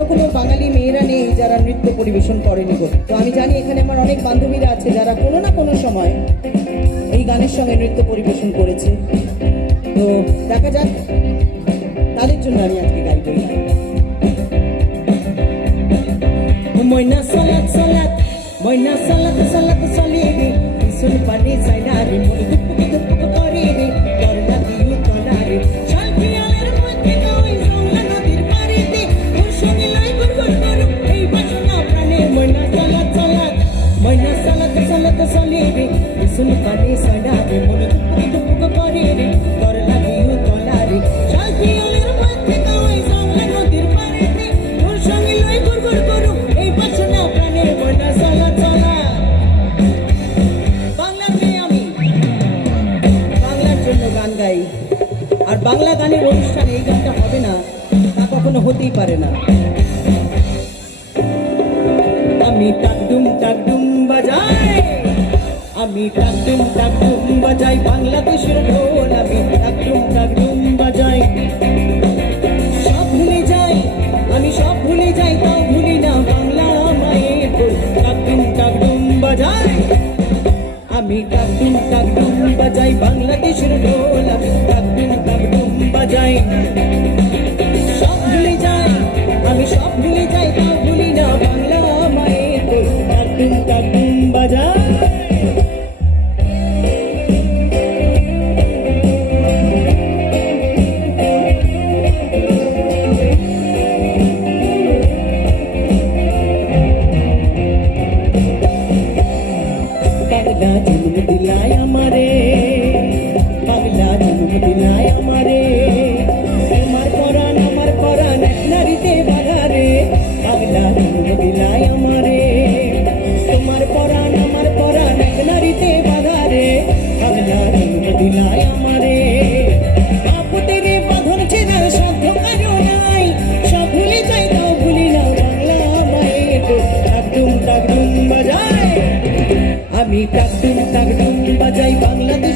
কোনো বাঙালি মেয়েরা নেই যারা নৃত্য পরিবেশন করেনি গো। তো আমি জানি এখানে আমার অনেক বান্ধবীরা আছে যারা কোনো না কোনো সময় এই গানের সঙ্গে নৃত্য পরিবেশন করেছে। তো দেখা যাক, তাদের জন্য আমি আজকে গাইব। ময়না সালাত সালাত, ময়না সালাত সালাত সলিবি ইসুন পানি সাইনারি মোর পানি সাইনারি মোর দুপুক দুপুক করিবি তোর সঙ্গে এই বাংলার মেয়ে আমি বাংলার জন্য গান গাই। আর বাংলা গানের অনুষ্ঠানে এই গানটা হবে না, তা কখনো হতেই পারে না। আমি টাকডুম টাকডুম বাজাই, বাংলাদেশের ঢোল আমি টাকডুম টাকডুম বাজাই। সব ভুলে যাই, আমি সব ভুলে যাই, তাও ভুলি না বাংলা মায়ের ঢোল টাকডুম টাকডুম বাজাই। আমি টাকডুম টাকডুম বাজাই, বাংলাদেশের ঢোল আমি টাকডুম টাকডুম বাজাই। বাংলা জন্ম দিলায় আমারে বাংলা জন্ম দিলায় আমারে আমার পরাণ আমার পরাণ এক নারীতে বাগারে বাংলা জন্ম দিলায় আমারে তোমার পরাণ আমার পরাণ এক নারীতে বাগারে বাংলা জন্ম দিলায় আমারে আমি প্যাকডুম প্যাকডুম বাজাই বাংলাদেশ